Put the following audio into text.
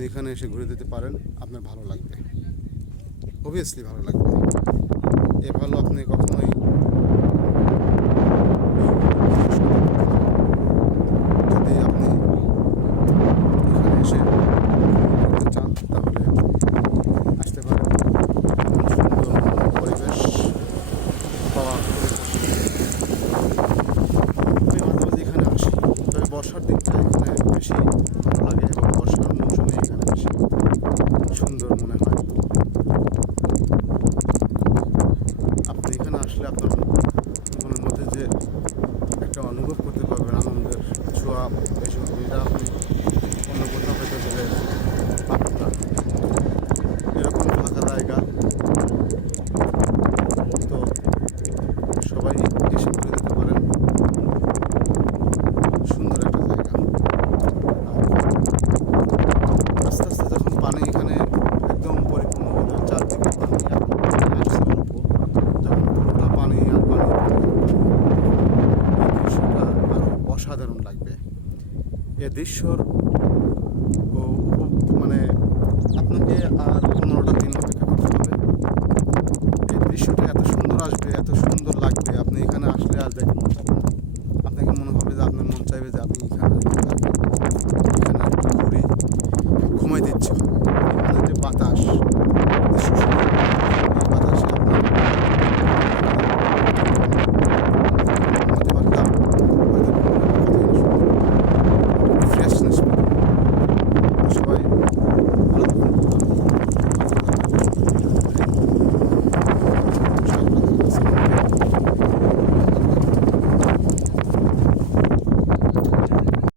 আপনি এখানে এসে ঘুরে দিতে পারেন, আপনার ভালো লাগবে, অবভিয়াসলি ভালো লাগবে। এ ভালো আপনি কখনোই যদি আপনি এখানে এসে করতে চান তাহলে আসতে পারেন। এমন সুন্দর পরিবেশ পাওয়া খুবই কঠিন। আমি মাঝে মাঝে এখানে আসি, তবে বর্ষার দিকটা এখানে বেশি ভালো লাগে এবং বর্ষার মৌসুমে এখানে বেশি সুন্দর মনে হয়। আপনি এখানে আসলে আপনার মনের মধ্যে যে একটা অনুভব করতে পারবেন আনন্দের ছোঁয়া, এসব এটা আপনি অন্য কোথাও হয়তো গেলে পাবেন না। এরকম ফাঁকা জায়গা তো সবাই এসে ঘুরে যেতে পারেন, সুন্দর একটা জায়গা। আর আস্তে আস্তে যখন পানি এখানে একদম পরিপূর্ণ হয়ে যাবে, চারদিকে পানি আর আসছে অল্প, যখন পুরোটা পানি আর পানি, এই দৃশ্যটা আরও অসাধারণ লাগবে। এ দৃশ্যর মানে আপনাকে আর 15টা দিন অপেক্ষা করতে হবে। এই দৃশ্যটা এত সুন্দর আসবে, এত সুন্দর লাগবে, আপনি এখানে আসলে আর দেখে মন চাবে না। আপনাকে মনে হবে যে আপনার মন চাইবে যে আপনি